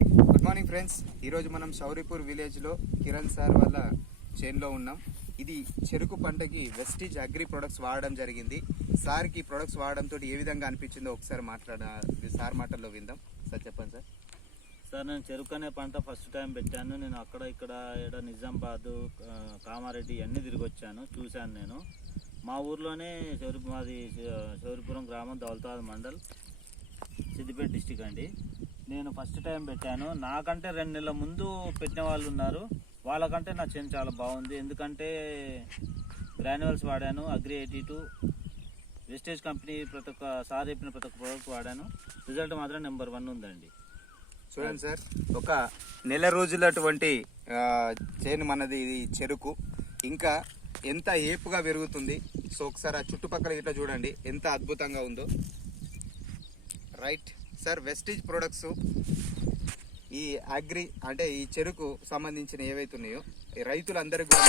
Good morning friends. ఈరోజు మనం షౌరీపూర్ విలేజ్లో కిరణ్ సార్ వాళ్ళ చేన్లో ఉన్నాం. ఇది చెరుకు పంటకి వెస్టీజ్ అగ్రి ప్రొడక్ట్స్ వాడడం జరిగింది. సార్కి ప్రొడక్ట్స్ వాడడంతో ఏ విధంగా అనిపించిందో ఒకసారి సార్ మాటల్లో విందాం. సార్ చెప్పండి సార్. సార్ నేను చెరుకు అనే పంట ఫస్ట్ టైం పెట్టాను. నేను అక్కడ ఇక్కడ నిజామాబాద్, కామారెడ్డి అన్నీ తిరిగి వచ్చాను, చూశాను. నేను మా ఊర్లోనే మాది షౌరీపురం గ్రామం, దౌలతాబాద్ మండల్, సిద్దిపేట డిస్టిక్ అండి. నేను ఫస్ట్ టైం పెట్టాను. నాకంటే 2 నెలల ముందు పెట్టిన వాళ్ళు ఉన్నారు. వాళ్ళకంటే నా చేను చాలా బాగుంది. ఎందుకంటే గ్రాన్యువల్స్ వాడాను, అగ్రి 82, వెస్టేజ్ కంపెనీ ప్రతి ఒక్క సార్ చెప్పిన ప్రతి ఒక్క ప్రోడక్ట్ వాడాను. రిజల్ట్ మాత్రం నెంబర్ 1 ఉందండి. చూడండి సార్, ఒక నెల రోజులటువంటి చేను మనది. ఇది చెరుకు ఇంకా ఎంత ఏపుగా పెరుగుతుంది. సో ఒకసారి ఆ చుట్టుపక్కల ఇట్లా చూడండి ఎంత అద్భుతంగా ఉందో. రైట్ సార్, వెస్టీజ్ ప్రొడక్ట్స్ ఈ అగ్రి అంటే ఈ చెరుకు సంబంధించిన ఏవైతే ఉన్నాయో ఈ రైతులందరికీ కూడా